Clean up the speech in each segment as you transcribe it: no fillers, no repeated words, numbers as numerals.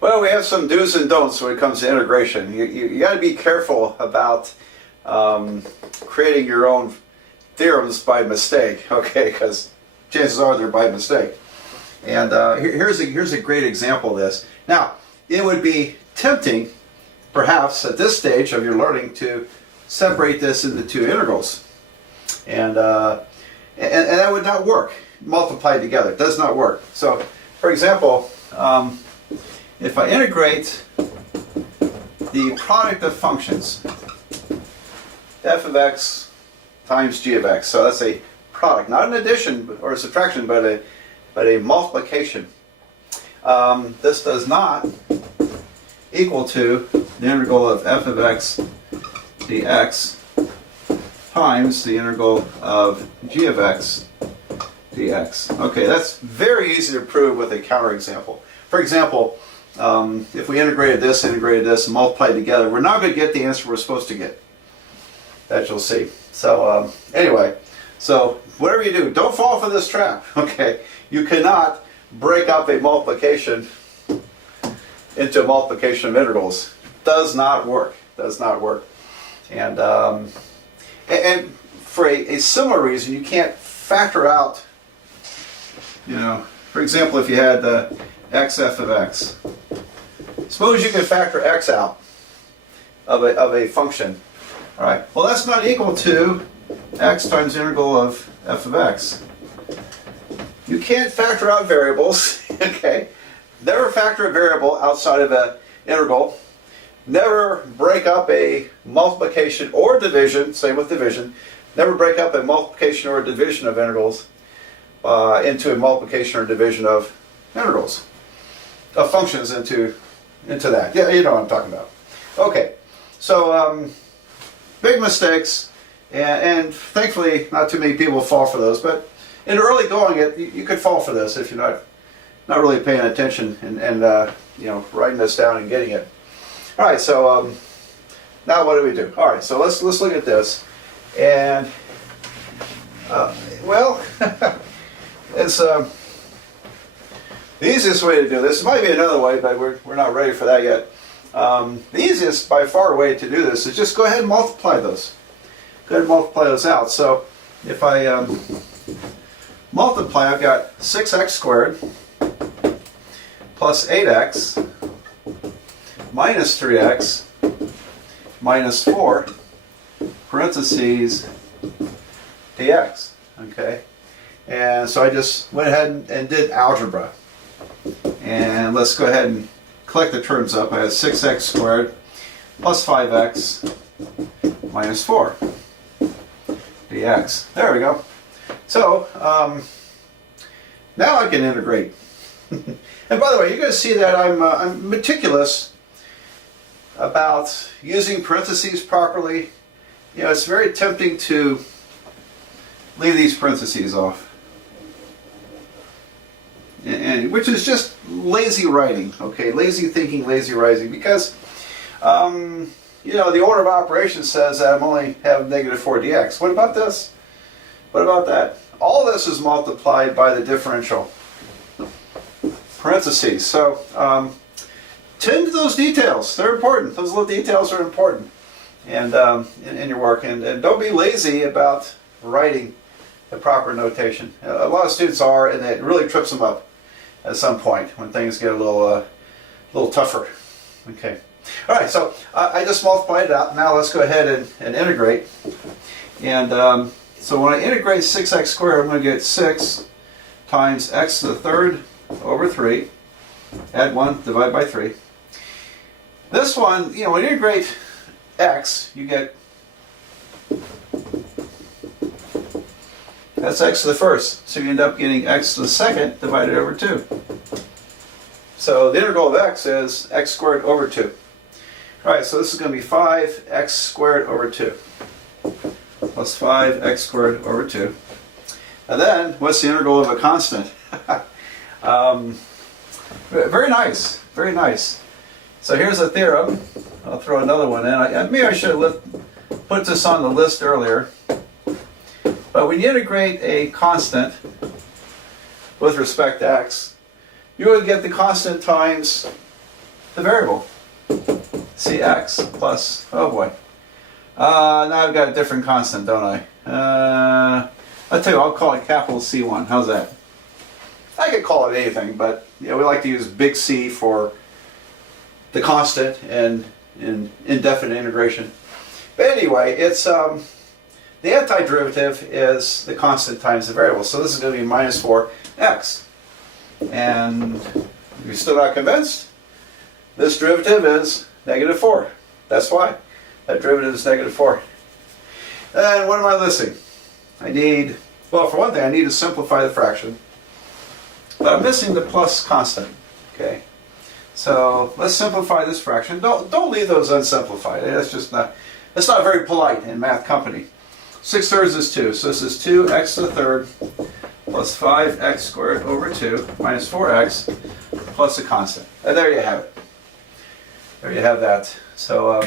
Well, we have some do's and don'ts when it comes to integration. You got to be careful about creating your own theorems by mistake, okay? Because chances are they're by mistake. And here's a great example of this. Now, it would be tempting, perhaps at this stage of your learning, to separate this into two integrals, and that would not work. Multiplied together, it does not work. So, for example, if I integrate the product of functions, f of x times g of x, so that's a product, not an addition or a subtraction, but a multiplication. This does not equal to the integral of f of x dx times the integral of g of x dx. Okay, that's very easy to prove with a counterexample. For example, if we integrated this, and multiplied together, we're not going to get the answer we're supposed to get. That you'll see. So anyway, so whatever you do, don't fall for this trap. Okay, you cannot break up a multiplication into a multiplication of integrals. Does not work. Does not work. And for a similar reason, you can't factor out. You know, for example, if you had the xf of x, suppose you could factor x out of a function. All right. Well, that's not equal to x times the integral of f of x. You can't factor out variables. Okay. Never factor a variable outside of an integral. Never break up a multiplication or division. Same with division. Never break up a multiplication or division of integrals into a multiplication or division of integrals, of functions into that. Yeah, you know what I'm talking about. Okay, so big mistakes, and thankfully not too many people fall for those. But in early going, you could fall for this if you're not really paying attention and you know, writing this down and getting it. All right, so now what do we do? All right, so let's look at this, and well. It's the easiest way to do this. It might be another way, but we're not ready for that yet. The easiest by far way to do this is just go ahead and multiply those. Go ahead and multiply those out. So if I multiply, I've got 6x squared plus 8x minus 3x minus 4 parentheses dx. Okay. And so I just went ahead and did algebra. And let's go ahead and collect the terms up. I have 6x squared plus 5x minus 4 dx. There we go. So now I can integrate. And by the way, you're going to see that I'm meticulous about using parentheses properly. You know, it's very tempting to leave these parentheses off. And which is just lazy writing, okay? Lazy thinking, lazy writing, because you know, the order of operations says that I'm only have negative 4 dx. What about this? What about that? All this is multiplied by the differential parentheses. So tend to those details. They're important. Those little details are important, and in your work. And don't be lazy about writing the proper notation. A lot of students are, and it really trips them up at some point when things get a little tougher. Okay. All right. So I just multiplied it out. Now let's go ahead and integrate. And so when I integrate 6x squared, I'm going to get 6 times x to the third over 3. Add 1, divide by 3. This one, you know, when you integrate x, you get, that's x to the first. So you end up getting x to the second divided over 2. So the integral of x is x squared over 2. All right, so this is going to be 5x squared over 2 plus 5x squared over 2. And then, what's the integral of a constant? Very nice, very nice. So here's a theorem. I'll throw another one in. Maybe I should have put this on the list earlier. But when you integrate a constant with respect to x, you would get the constant times the variable. Cx plus, oh boy. Now I've got a different constant, don't I? I'll tell you, I'll call it capital C1. How's that? I could call it anything, but we like to use big C for the constant and in indefinite integration. But anyway, it's the antiderivative is the constant times the variable. So this is going to be minus 4x. And if you're still not convinced, this derivative is negative 4. That's why. That derivative is negative 4. And what am I missing? I need, well, for one thing, I need to simplify the fraction. But I'm missing the plus constant. Okay. So let's simplify this fraction. Don't leave those unsimplified. That's not very polite in math company. 6/3 is 2. So this is 2x to the third plus 5x squared over 2 minus 4x plus a constant. And there you have it. There you have that. So,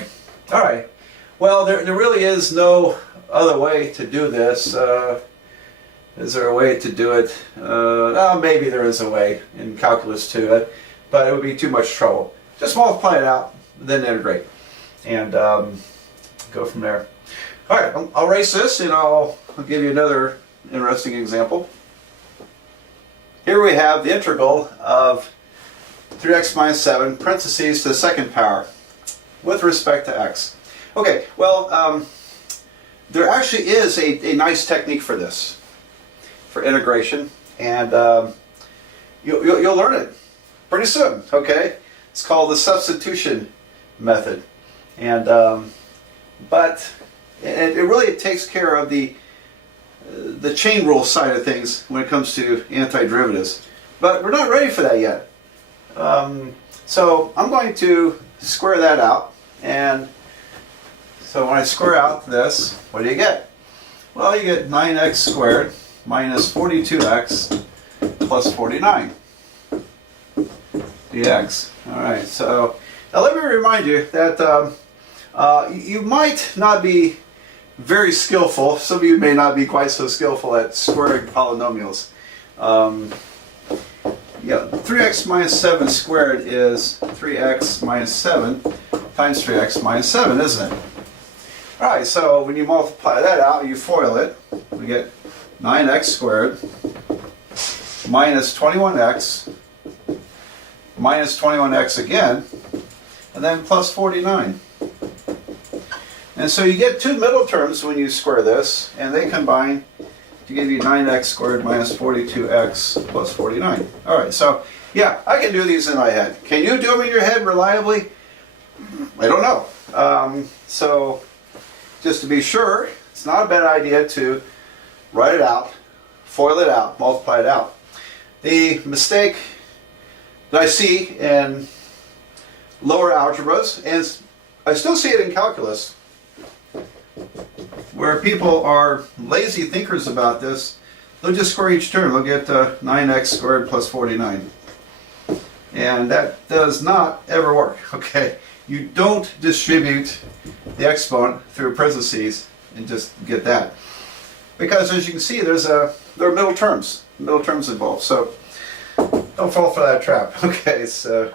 all right. Well, there really is no other way to do this. Is there a way to do it? Maybe there is a way in calculus too, but it would be too much trouble. Just multiply it out, then integrate, and go from there. All right, I'll erase this, and I'll give you another interesting example. Here we have the integral of 3x minus 7, parentheses to the second power, with respect to x. Okay, well, there actually is a nice technique for this, for integration, and you'll learn it pretty soon, okay? It's called the substitution method. And, but it really takes care of the chain rule side of things when it comes to antiderivatives. But we're not ready for that yet. So I'm going to square that out, and so when I square out this, what do you get? Well, you get 9x squared minus 42x plus 49 dx. All right, so now let me remind you that you might not be very skillful. Some of you may not be quite so skillful at squaring polynomials. 3x minus 7 squared is 3x minus 7 times 3x minus 7, isn't it? All right, so when you multiply that out, you FOIL it, we get 9x squared minus 21x minus 21x again, and then plus 49. And so you get two middle terms when you square this, and they combine to give you 9x squared minus 42x plus 49. All right, so yeah, I can do these in my head. Can you do them in your head reliably? I don't know. So just to be sure, it's not a bad idea to write it out, FOIL it out, multiply it out. The mistake that I see in lower algebras, and I still see it in calculus, where people are lazy thinkers about this, they'll just square each term. They'll get 9x squared plus 49. And that does not ever work, okay? You don't distribute the exponent through parentheses and just get that. Because as you can see, there are middle terms involved. So don't fall for that trap, okay? So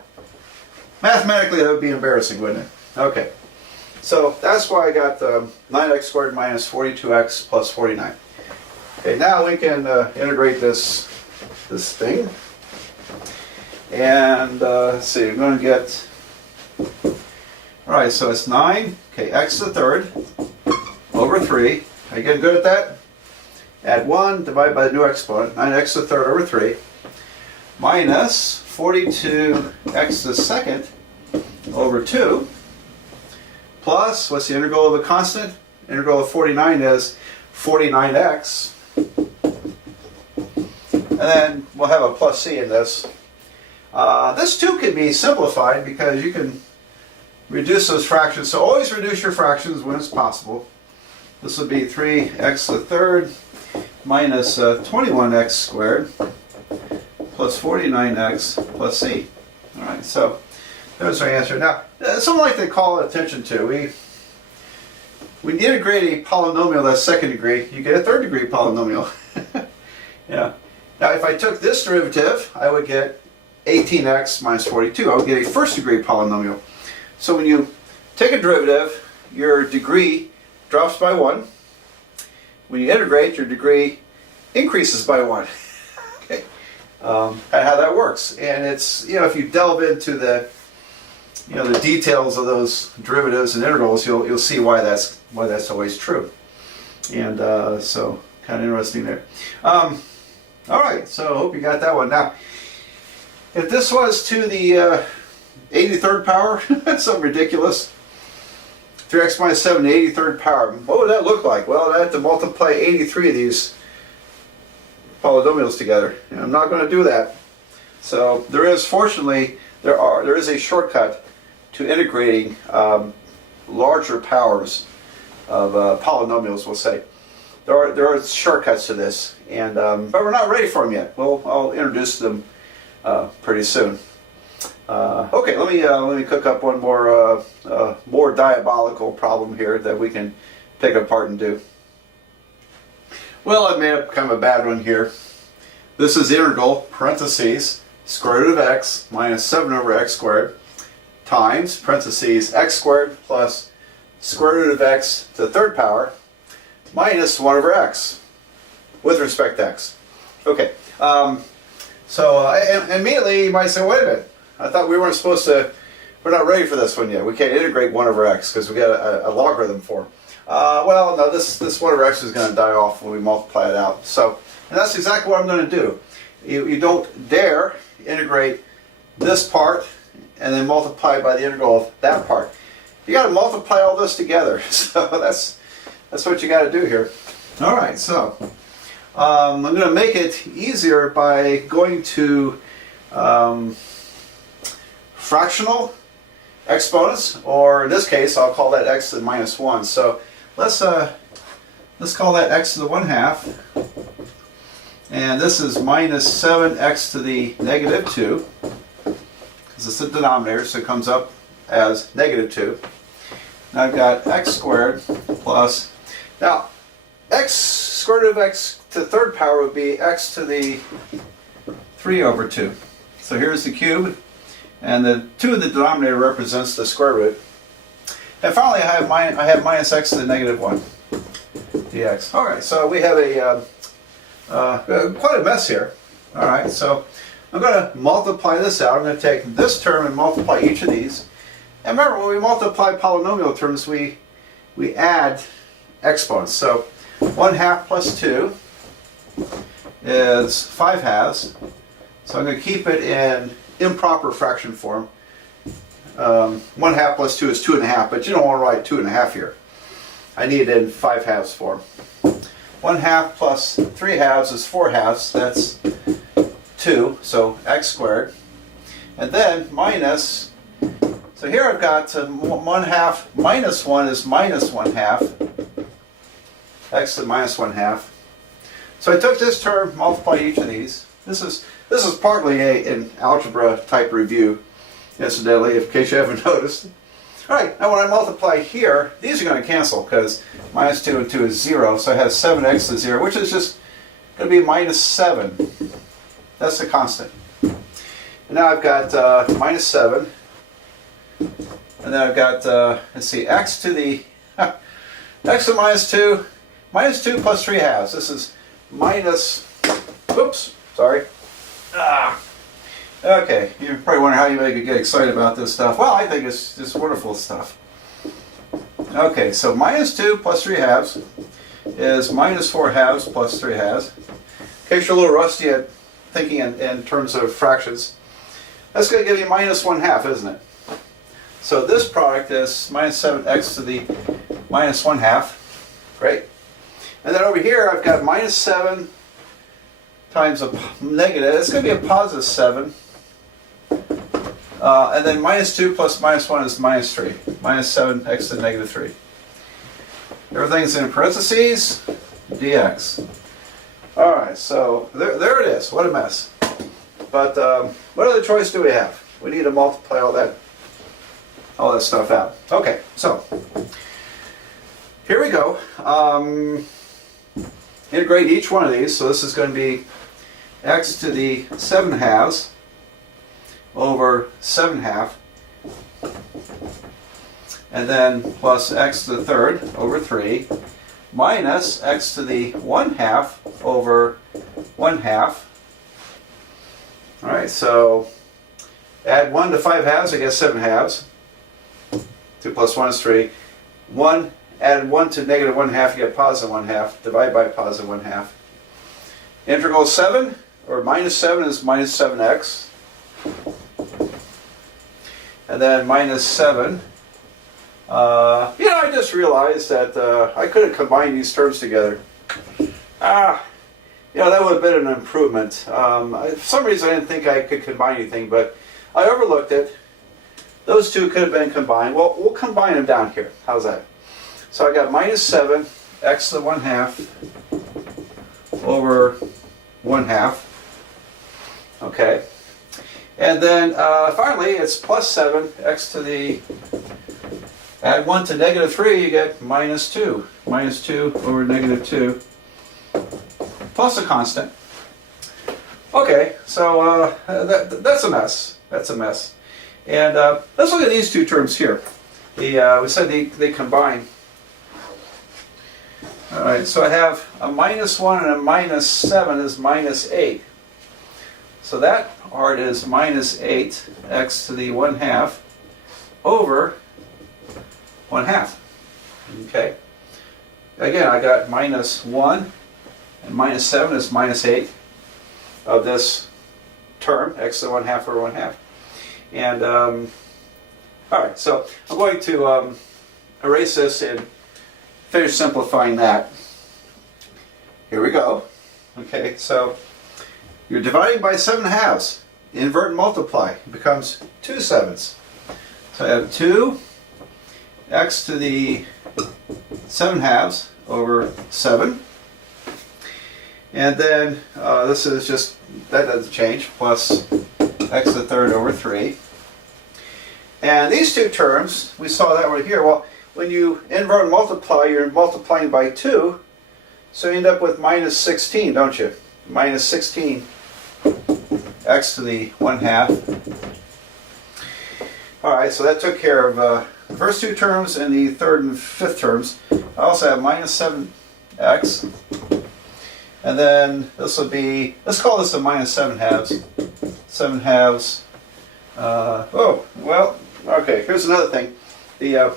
mathematically that would be embarrassing, wouldn't it? Okay. So that's why I got 9x squared minus 42x plus 49. Okay, now we can integrate this thing. And let's see, we're going to get, all right, so it's 9, okay, x to the third over 3. Are you getting good at that? Add 1, divide by the new exponent, 9x to the third over 3, minus 42x to the second over 2, plus, what's the integral of a constant? Integral of 49 is 49x. And then we'll have a plus c in this. This too can be simplified because you can reduce those fractions. So always reduce your fractions when it's possible. This would be 3x to the third minus 21x squared plus 49x plus c. All right, so there's our answer. Now, something like to call attention to. When you integrate a polynomial that's second degree, you get a third degree polynomial. Yeah. Now, if I took this derivative, I would get 18x minus 42. I would get a first degree polynomial. So when you take a derivative, your degree drops by 1. When you integrate, your degree increases by 1. Okay, kind of how that works. And it's, if you delve into the the details of those derivatives and integrals, you'll see why that's always true. And so kind of interesting there. All right, so I hope you got that one. Now, if this was to the 83rd power, that's something ridiculous. 3x minus 7 to the 83rd power. What would that look like? Well, I have to multiply 83 of these polynomials together. And I'm not going to do that. So there is, fortunately, there is a shortcut to integrating larger powers of polynomials, we'll say. There are shortcuts to this, and but we're not ready for them yet. I'll introduce them pretty soon. Okay, let me cook up one more diabolical problem here that we can pick apart and do. Well, I've made up kind of a bad one here. This is integral parentheses square root of x minus 7 over x squared times parentheses x squared plus square root of x to the 3rd power minus 1 over x with respect to x. Okay, so immediately you might say, wait a minute, I thought we weren't supposed to, we're not ready for this one yet. We can't integrate 1 over x because we got a logarithm form. Well, no, this 1 over x is going to die off when we multiply it out. So, and that's exactly what I'm going to do. You don't dare integrate this part and then multiply by the integral of that part. You got to multiply all this together. So that's what you got to do here. All right, so I'm going to make it easier by going to fractional exponents, or in this case, I'll call that x to the minus 1. So let's call that x to the 1/2, and this is minus 7x to the negative 2, because it's the denominator, so it comes up as negative 2. Now I've got x squared plus, now x square root of x to the 3rd power would be x to the 3 over 2. So here's the cube, and the 2 in the denominator represents the square root. And finally I have minus x to the negative 1 dx. Alright, so we have quite a mess here. Alright, so I'm going to multiply this out. I'm going to take this term and multiply each of these. And remember, when we multiply polynomial terms, we add exponents. So 1/2 plus 2 is 5/2. So I'm going to keep it in improper fraction form. 1/2 plus 2 is 2.5, but you don't want to write 2.5 here. I need it in 5/2 form. 1/2 plus 3/2 is 4/2. That's 2, so x squared. And then minus, so here I've got 1/2 minus 1 is minus 1/2. X to the minus 1/2. So I took this term, multiplied each of these. This is partly an algebra type review, incidentally, in case you haven't noticed. Alright, now when I multiply here, these are going to cancel because minus 2 and 2 is 0, so I have 7x to 0, which is just going to be minus 7. That's the constant. And now I've got minus 7, and then I've got, let's see, x to the, x to minus 2 plus 3/2. This is minus, oops, sorry. Okay, you're probably wondering how you make it get excited about this stuff. Well, I think it's just wonderful stuff. Okay, so minus 2 plus 3/2 is minus 4/2 plus 3/2. In case you're a little rusty at thinking in terms of fractions, that's going to give you minus 1/2, isn't it? So this product is minus 7x to the minus 1/2. Great. And then over here I've got minus 7 times a negative. It's going to be a positive 7. And then minus 2 plus minus 1 is minus 3. Minus 7x to the negative 3. Everything's in parentheses, dx. Alright, so there it is. What a mess. But what other choice do we have? We need to multiply all that stuff out. Okay, so here we go. Integrate each one of these. So this is going to be x to the 7/2 over 7/2. And then plus x to the third over 3 minus x to the 1/2 over 1/2. All right, so add 1 to 5/2, I get 7/2. 2 plus 1 is 3. Add 1 to negative 1/2, you get positive 1/2. Divide by positive 1/2. Integral 7, or minus 7, is minus 7x. And then minus 7. I just realized that I could have combined these terms together. That would have been an improvement. For some reason I didn't think I could combine anything, but I overlooked it. Those two could have been combined. Well, we'll combine them down here. How's that? So I got minus 7 x to the 1/2 over 1/2. Okay. And then finally it's plus 7 x to the, add 1 to negative 3, you get minus 2. Minus 2 over negative 2 plus a constant. Okay, so that's a mess. That's a mess. And let's look at these two terms here. We said they combine. All right, so I have a minus 1 and a minus 7 is minus 8. So that part is minus 8 x to the 1/2 over 1/2. Okay. Again, I got minus 1 and minus 7 is minus 8 of this term, x to the 1/2 over 1/2. And all right, so I'm going to erase this and finish simplifying that. Here we go. Okay, so you're dividing by 7/2. Invert and multiply. It becomes 2 7s. So I have 2 x to the 7/2 over 7. And then this is just, that doesn't change, plus x to the third over 3. And these two terms, we saw that right here. Well, when you invert and multiply, you're multiplying by 2. So you end up with minus 16, don't you? Minus 16 x to the 1/2. All right, so that took care of the first two terms and the third and fifth terms. I also have minus 7x. And then this will be, let's call this a minus 7/2. 7/2. Okay, here's another thing. The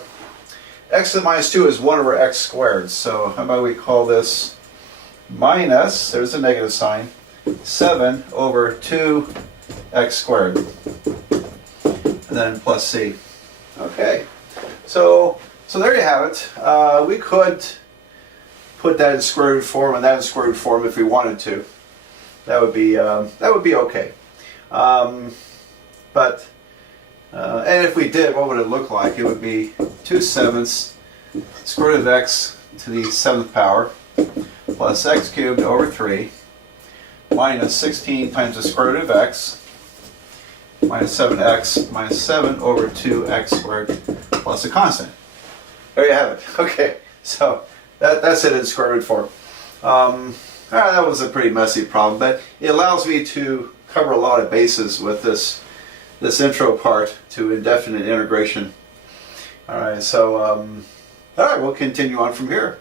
x to the minus 2 is 1 over x squared. So how about we call this minus, there's a negative sign, 7 over 2x squared. And then plus c. Okay, so there you have it. We could put that in square root form and that in square root form if we wanted to. That would be okay. And if we did, what would it look like? It would be 2 7ths square root of x to the 7th power plus x cubed over 3 minus 16 times the square root of x minus 7x minus 7 over 2x squared plus a constant. There you have it. Okay, so that's it in square root form. That was a pretty messy problem, but it allows me to cover a lot of bases with this intro part to indefinite integration. All right, so all right, we'll continue on from here.